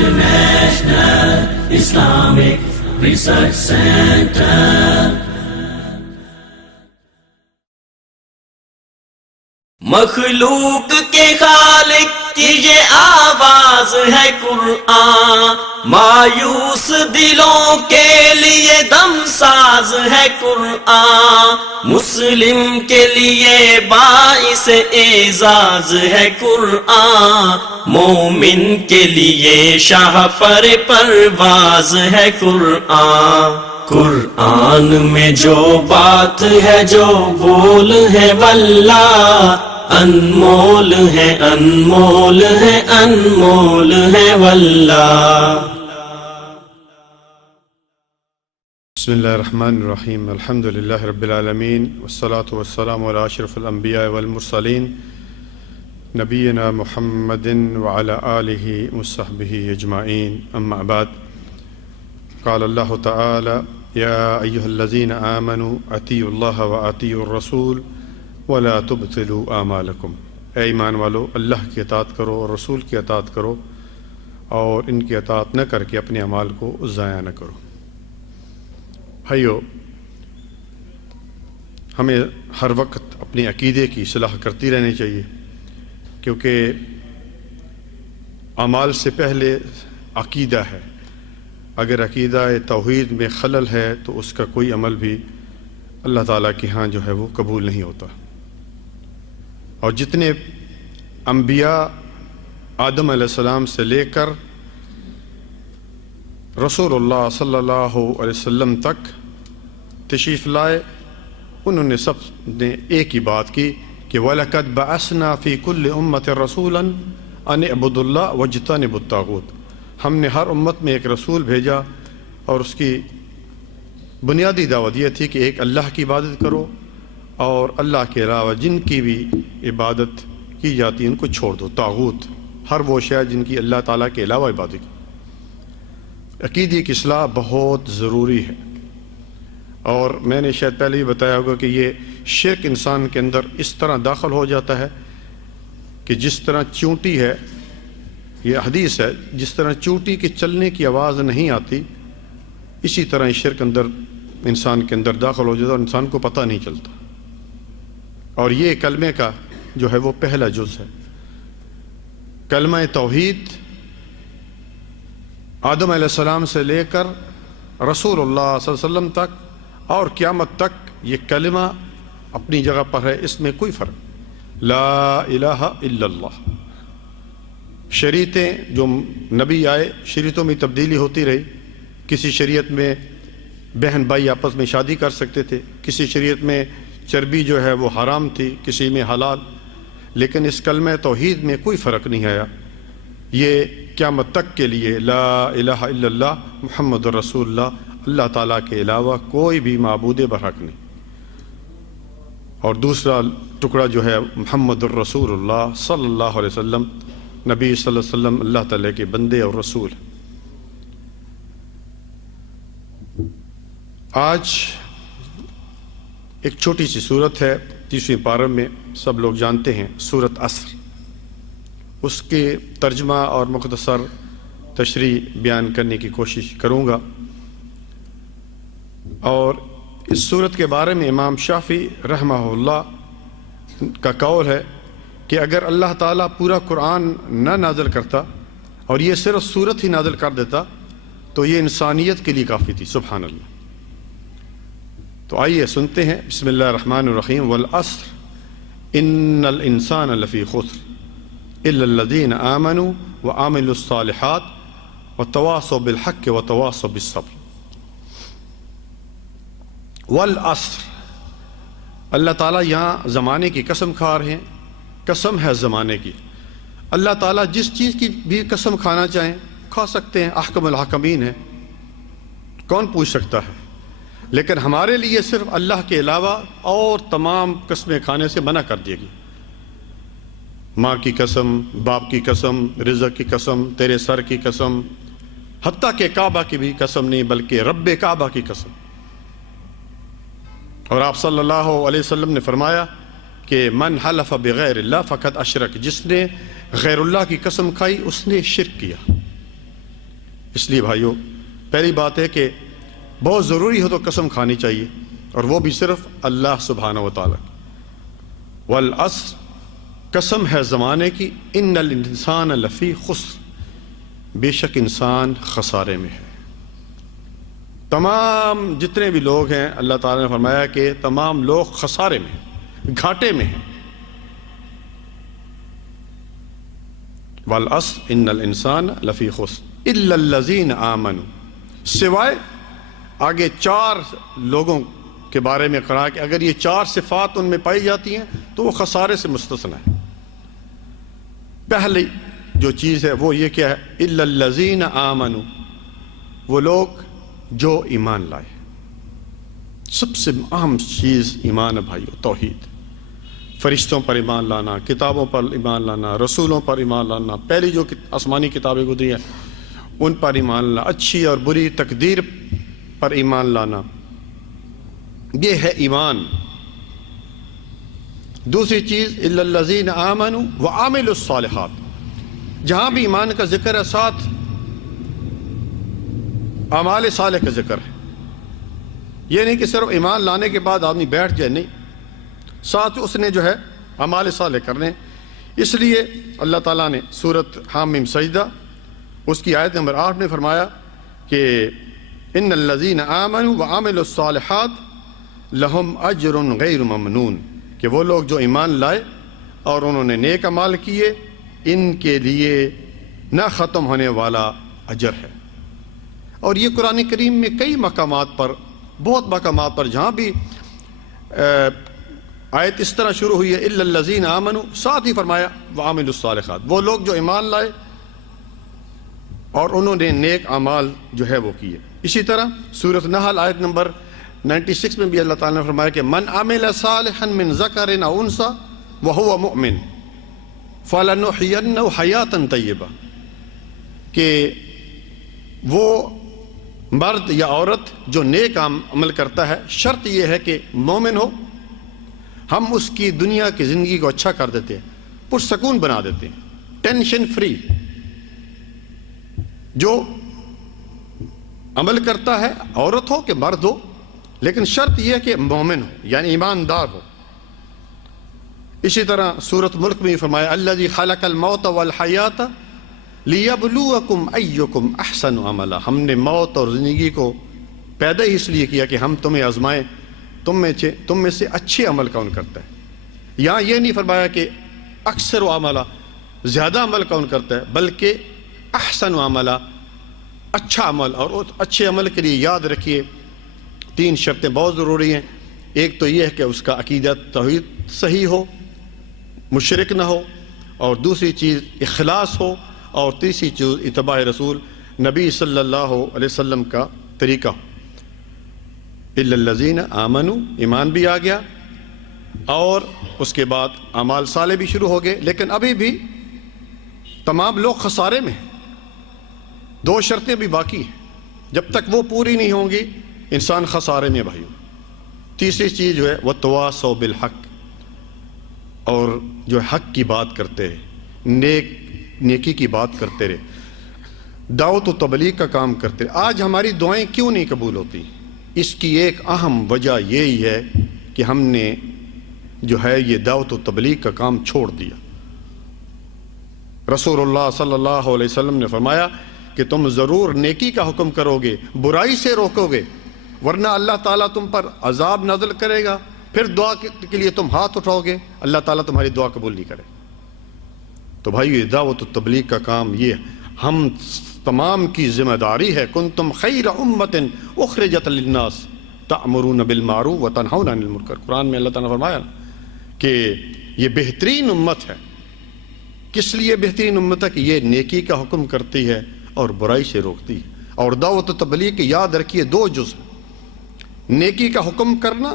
International Islamic Research Center. مخلوق کے خالق کی یہ آواز ہے قرآن، مایوس دلوں کے لیے دم ساز ہے قرآن، مسلم کے لیے باعث اعزاز ہے قرآن، مومن کے لیے شاہ پر پرواز ہے قرآن۔ قرآن میں جو بات ہے جو بول ہے واللہ، انمول ہے انمول ہے انمول ہے واللہ۔ بسم اللہ الرحمن الرحیم، الحمد للہ رب العالمین، والصلاة والسلام علی اشرف الانبیاء والمرسلین، نبینا محمد وعلی آلہ وصحبہ اجمعین، اما بعد۔ قال اللہ تعالی یا ایہا الذین آمنوا اطیعوا اللہ واطیعوا الرسول ولا تبطلوا اعمالکم، اے ایمان والو اللہ کی اطاعت کرو اور رسول کی اطاعت کرو اور ان کی اطاعت نہ کر کے اپنے اعمال کو ضائع نہ کرو۔ بھائیو، ہمیں ہر وقت اپنے عقیدے کی اصلاح کرتی رہنی چاہیے، کیونکہ اعمال سے پہلے عقیدہ ہے۔ اگر عقیدہ توحید میں خلل ہے تو اس کا کوئی عمل بھی اللہ تعالیٰ کے ہاں جو ہے وہ قبول نہیں ہوتا۔ اور جتنے انبیاء آدم علیہ السلام سے لے کر رسول اللہ صلی اللہ علیہ وسلم تک تشریف لائے، انہوں نے سب نے ایک ہی بات کی کہ وَلَقَدْ بَعَثْنَا فِي كُلِّ أُمَّةٍ رَسُولًا أَنِ اعْبُدُوا اللَّهَ وَاجْتَنِبُوا الطَّاغُوتَ۔ ہم نے ہر امت میں ایک رسول بھیجا اور اس کی بنیادی دعوت یہ تھی کہ ایک اللہ کی عبادت کرو اور اللہ کے علاوہ جن کی بھی عبادت کی جاتی ہے ان کو چھوڑ دو، طاغوت، ہر وہ شے جن کی اللہ تعالیٰ کے علاوہ عبادت کی۔ عقیدے کی اصلاح بہت ضروری ہے، اور میں نے شاید پہلے ہی بتایا ہوگا کہ یہ شرک انسان کے اندر اس طرح داخل ہو جاتا ہے کہ جس طرح چونٹی ہے، یہ حدیث ہے، جس طرح چونٹی کے چلنے کی آواز نہیں آتی، اسی طرح یہ شرک اندر انسان کے اندر داخل ہو جاتا ہے اور انسان کو پتہ نہیں چلتا۔ اور یہ کلمے کا جو ہے وہ پہلا جز ہے۔ کلمہ توحید آدم علیہ السلام سے لے کر رسول اللہ صلی اللہ علیہ وسلم تک اور قیامت تک یہ کلمہ اپنی جگہ پر ہے، اس میں کوئی فرق، لا الہ الا اللہ۔ شریعتیں جو نبی آئے، شریعتوں میں تبدیلی ہوتی رہی، کسی شریعت میں بہن بھائی آپس میں شادی کر سکتے تھے، کسی شریعت میں چربی جو ہے وہ حرام تھی، کسی میں حلال، لیکن اس کلمہ توحید میں کوئی فرق نہیں آیا۔ یہ قیامت تک کے لیے لا الہ الا اللہ محمد رسول اللہ، اللہ تعالیٰ کے علاوہ کوئی بھی معبود برحق نہیں۔ اور دوسرا ٹکڑا جو ہے محمد الرسول اللہ صلی اللہ علیہ وسلم، نبی صلی اللہ علیہ وسلم اللہ تعالیٰ کے بندے اور رسول۔ آج ایک چھوٹی سی صورت ہے 30ویں پارہ میں، سب لوگ جانتے ہیں، سورۃ عصر۔ اس کے ترجمہ اور مختصر تشریح بیان کرنے کی کوشش کروں گا۔ اور اس صورت کے بارے میں امام شافعی رحمہ اللہ کا قول ہے کہ اگر اللہ تعالیٰ پورا قرآن نہ نازل کرتا اور یہ صرف سورت ہی نازل کر دیتا تو یہ انسانیت کے لیے کافی تھی۔ سبحان اللہ۔ تو آئیے سنتے ہیں، بسم اللہ الرحمن الرحیم۔ والعصر ان الانسان لفی خسر الا الذین آمنوا وعملوا الصالحات وتواصوا بالحق وتواصوا بالصبر۔ والعصر، اللہ تعالیٰ یہاں زمانے کی قسم کھا رہے ہیں، قسم ہے زمانے کی۔ اللہ تعالیٰ جس چیز کی بھی قسم کھانا چاہیں کھا سکتے ہیں، احکم الحاکمین ہے، کون پوچھ سکتا ہے، لیکن ہمارے لیے صرف اللہ کے علاوہ اور تمام قسمیں کھانے سے منع کر دی گئی۔ ماں کی قسم، باپ کی قسم، رزق کی قسم، تیرے سر کی قسم، حتیٰ کہ کعبہ کی بھی قسم نہیں بلکہ رب کعبہ کی قسم۔ اور آپ صلی اللہ علیہ وسلم نے فرمایا کہ من حلف بغیر اللہ فقط اشرک، جس نے غیر اللہ کی قسم کھائی اس نے شرک کیا۔ اس لیے بھائیوں، پہلی بات ہے کہ بہت ضروری ہو تو قسم کھانی چاہیے، اور وہ بھی صرف اللہ سبحانہ و تعالیٰ کی۔ والعصر، قسم ہے زمانے کی، ان الانسان لفی خسر، بے شک انسان خسارے میں ہے۔ تمام جتنے بھی لوگ ہیں، اللہ تعالیٰ نے فرمایا کہ تمام لوگ خسارے میں ہیں، گھاٹے میں ہیں۔ والعصر ان الانسان لفی خسر الا الذین آمنوا، سوائے آگے 4 لوگوں کے بارے میں کہا کہ اگر یہ 4 صفات ان میں پائی جاتی ہیں تو وہ خسارے سے مستثنی ہے۔ پہلی جو چیز ہے وہ یہ کیا ہے؟ الا الذین آمنوا، وہ لوگ جو ایمان لائے۔ سب سے اہم چیز ایمان ہے بھائیو، توحید، فرشتوں پر ایمان لانا، کتابوں پر ایمان لانا، رسولوں پر ایمان لانا، پہلی جو آسمانی کتابیں گزری ہیں ان پر ایمان لانا، اچھی اور بری تقدیر پر ایمان لانا، یہ ہے ایمان۔ دوسری چیز الا الذین آمنوا وعملوا الصالحات، جہاں بھی ایمان کا ذکر ہے ساتھ اعمال صالح کا ذکر ہے۔ یہ نہیں کہ صرف ایمان لانے کے بعد آدمی بیٹھ جائے، نہیں، ساتھ اس نے جو ہے اعمال صالح کرنے۔ اس لیے اللہ تعالیٰ نے سورۃ حامیم سجدہ اس کی آیت نمبر 8 میں فرمایا کہ ان الذین آمنوا وعملوا الصالحات لہم اجر غیر ممنون، کہ وہ لوگ جو ایمان لائے اور انہوں نے نیک اعمال کیے، ان کے لیے نہ ختم ہونے والا اجر ہے۔ اور یہ قرآن کریم میں کئی مقامات پر، بہت مقامات پر جہاں بھی آیت اس طرح شروع ہوئی ہے الا الذین آمنوا، ساتھ ہی فرمایا وعملوا الصالحات، وہ لوگ جو ایمان لائے اور انہوں نے نیک اعمال جو ہے وہ کیے۔ اسی طرح سورۃ نحل آیت نمبر 96 میں بھی اللہ تعالیٰ نے فرمایا کہ من عمل صالحا من ذکر او انثی وهو مؤمن فلنحینہ حیاتا طیبہ، کہ وہ مرد یا عورت جو نیک عمل کرتا ہے، شرط یہ ہے کہ مومن ہو، ہم اس کی دنیا کی زندگی کو اچھا کر دیتے ہیں، پرسکون بنا دیتے ہیں، ٹینشن فری۔ جو عمل کرتا ہے، عورت ہو کہ مرد ہو، لیکن شرط یہ ہے کہ مومن ہو، یعنی ایماندار ہو۔ اسی طرح سورۃ ملک میں فرمایا الذی خلق الموت والحیات لیبلوکم ایکم احسن عملا، ہم نے موت اور زندگی کو پیدا ہی اس لیے کیا کہ ہم تمہیں آزمائیں تم میں سے اچھے عمل کون کرتا ہے۔ یہاں یہ نہیں فرمایا کہ اکثر عملہ، زیادہ عمل کون کرتا ہے، بلکہ احسن عملہ، اچھا عمل۔ اور اس اچھے عمل کے لیے یاد رکھیے 3 شرطیں بہت ضروری ہیں۔ ایک تو یہ ہے کہ اس کا عقیدہ توحید صحیح ہو، مشرک نہ ہو، اور دوسری چیز اخلاص ہو، اور تیسری چیز اتباع رسول نبی صلی اللہ علیہ وسلم کا طریقہ ہو۔ الا الذین آمنوا، ایمان بھی آ گیا، اور اس کے بعد اعمال صالح بھی شروع ہو گئے، لیکن ابھی بھی تمام لوگ خسارے میں ہیں۔ 2 شرطیں بھی باقی ہیں، جب تک وہ پوری نہیں ہوں گی انسان خسارے میں بھائیو۔ تیسری چیز جو ہے وہ تواصوا بالحق، اور جو حق کی بات کرتے رہے، نیکی کی بات کرتے رہے، دعوت و تبلیغ کا کام کرتے رہے۔ آج ہماری دعائیں کیوں نہیں قبول ہوتی؟ اس کی ایک اہم وجہ یہی ہے کہ ہم نے جو ہے یہ دعوت و تبلیغ کا کام چھوڑ دیا۔ رسول اللہ صلی اللہ علیہ وسلم نے فرمایا کہ تم ضرور نیکی کا حکم کرو گے، برائی سے روکو گے، ورنہ اللہ تعالیٰ تم پر عذاب نازل کرے گا، پھر دعا کے لیے تم ہاتھ اٹھاؤ گے، اللہ تعالیٰ تمہاری دعا قبول نہیں کرے۔ تو بھائی یہ دعوت و تبلیغ کا کام یہ ہم تمام کی ذمہ داری ہے۔ کنتم خیر امت اخرجت للناس تأمرون بالمعروف وتنہون عن المنکر، قرآن میں اللہ تعالیٰ نے فرمایا کہ یہ بہترین امت ہے۔ کس لیے بہترین امت ہے؟ کہ یہ نیکی کا حکم کرتی ہے اور برائی سے روکتی ہے۔ اور دعوت و تبلیغ کی یاد رکھیے 2 جز، نیکی کا حکم کرنا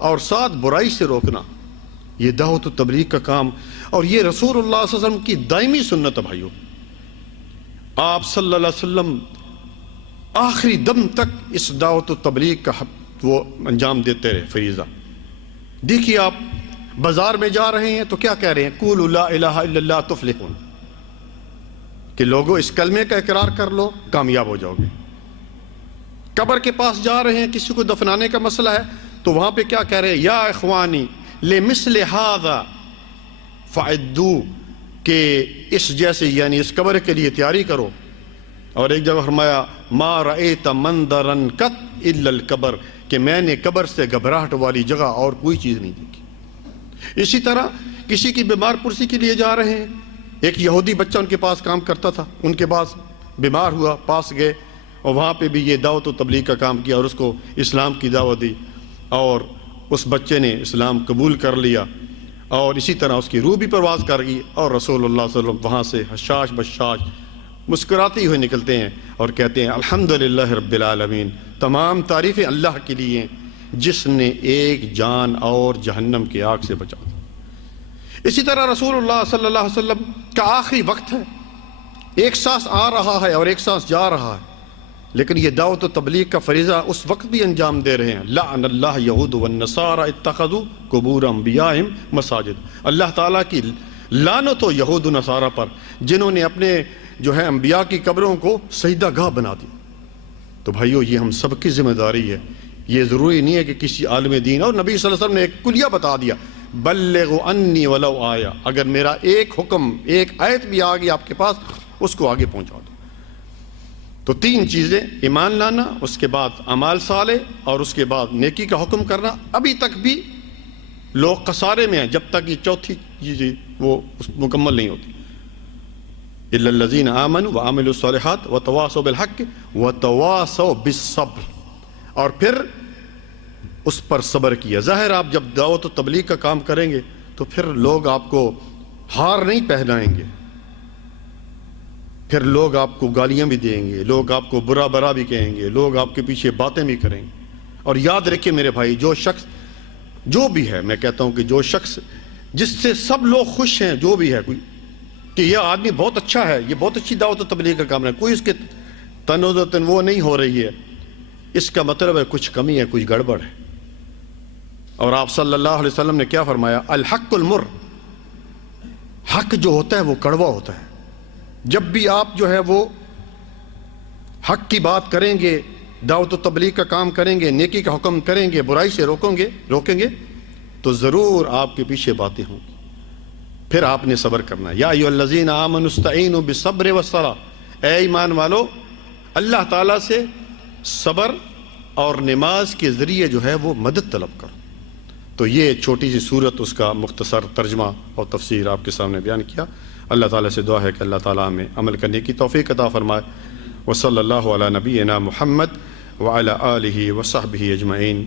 اور ساتھ برائی سے روکنا، یہ دعوت و تبلیغ کا کام۔ اور یہ رسول اللہ صلی اللہ علیہ وسلم کی دائمی سنت ہے بھائیو۔ آپ صلی اللہ علیہ وسلم آخری دم تک اس دعوت و تبلیغ کا وہ انجام دیتے رہے، فریضہ۔ دیکھیے آپ بازار میں جا رہے ہیں تو کیا کہہ رہے ہیں؟ قولوا لا الہ الا اللہ تفلحون، کہ لوگوں اس کلمے کا اقرار کر لو، کامیاب ہو جاؤ گے۔ قبر کے پاس جا رہے ہیں، کسی کو دفنانے کا مسئلہ ہے، تو وہاں پہ کیا کہہ رہے ہیں؟ یا اخوانی لمثل ھذا فعدوا، کہ اس جیسے یعنی اس قبر کے لیے تیاری کرو۔ اور ایک جگہ فرمایا ما رأیت منظرا قط الا القبر، کہ میں نے قبر سے گھبراہٹ والی جگہ اور کوئی چیز نہیں دیکھی۔ اسی طرح کسی کی بیمار پرسی کے لیے جا رہے ہیں، ایک یہودی بچہ ان کے پاس کام کرتا تھا، ان کے پاس بیمار ہوا، پاس گئے اور وہاں پہ بھی یہ دعوت و تبلیغ کا کام کیا اور اس کو اسلام کی دعوت دی، اور اس بچے نے اسلام قبول کر لیا، اور اسی طرح اس کی روح بھی پرواز کر گئی، اور رسول اللہ صلی اللہ علیہ وسلم وہاں سے حشاش بشاش مسکراتے ہوئے نکلتے ہیں اور کہتے ہیں الحمدللہ رب العالمین، تمام تعریفیں اللہ کے لیے ہیں جس نے ایک جان اور جہنم کی آگ سے بچا دی۔ اسی طرح رسول اللہ صلی اللہ علیہ وسلم کا آخری وقت ہے، ایک سانس آ رہا ہے اور ایک سانس جا رہا ہے، لیکن یہ دعوت و تبلیغ کا فریضہ اس وقت بھی انجام دے رہے ہیں۔ لعن اللہ یہود والنصارى اتخذوا قبور انبیائہم مساجد، اللہ تعالیٰ کی لعنت ہو یہود و نصارہ پر جنہوں نے اپنے جو ہے انبیاء کی قبروں کو سجدہ گاہ بنا دی۔ تو بھائیو یہ ہم سب کی ذمہ داری ہے، یہ ضروری نہیں ہے کہ کسی عالم دین، اور نبی صلی اللہ علیہ وسلم نے ایک کلیہ بتا دیا بلغوا انی ولو آیا، اگر میرا ایک حکم ایک آیت بھی آ گئی آپ کے پاس اس کو آگے پہنچا دو۔ تو تین چیزیں، ایمان لانا، اس کے بعد اعمال صالح، اور اس کے بعد نیکی کا حکم کرنا۔ ابھی تک بھی لوگ خسارے میں ہیں جب تک یہ چوتھی چیز وہ مکمل نہیں ہوتی۔ الا الذین آمنوا وعملوا الصالحات وتواصوا بالحق وتواصوا بالصبر، اور پھر اس پر صبر کیا۔ ظاہر آپ جب دعوت و تبلیغ کا کام کریں گے تو پھر لوگ آپ کو ہار نہیں پہنائیں گے، پھر لوگ آپ کو گالیاں بھی دیں گے، لوگ آپ کو برا برا بھی کہیں گے، لوگ آپ کے پیچھے باتیں بھی کریں گے۔ اور یاد رکھیں میرے بھائی، جو شخص جو بھی ہے، میں کہتا ہوں کہ جو شخص جس سے سب لوگ خوش ہیں، جو بھی ہے کوئی کہ یہ آدمی بہت اچھا ہے، یہ بہت اچھی دعوت و تبلیغ کا کام ہے، کوئی اس کے تنوع وہ نہیں ہو رہی ہے، اس کا مطلب ہے کچھ کمی ہے، کچھ گڑبڑ ہے۔ اور آپ صلی اللہ علیہ وسلم نے کیا فرمایا؟ الحق المر، حق جو ہوتا ہے وہ کڑوا ہوتا ہے۔ جب بھی آپ جو ہے وہ حق کی بات کریں گے، دعوت و تبلیغ کا کام کریں گے، نیکی کا حکم کریں گے، برائی سے روکیں گے تو ضرور آپ کے پیچھے باتیں ہوں گی، پھر آپ نے صبر کرنا ہے۔ یا ایھا الذین آمنوا استعینوا بالصبر والصلاۃ، اے ایمان والو اللہ تعالیٰ سے صبر اور نماز کے ذریعے جو ہے وہ مدد طلب کرو۔ تو یہ چھوٹی سی صورت، اس کا مختصر ترجمہ اور تفسیر آپ کے سامنے بیان کیا۔ اللہ تعالیٰ سے دعا ہے کہ اللہ تعالیٰ ہمیں عمل کرنے کی توفیق عطا فرمائے۔ وصلی اللہ علی نبینا محمد وعلی آلہ وصحبہ اجمعین۔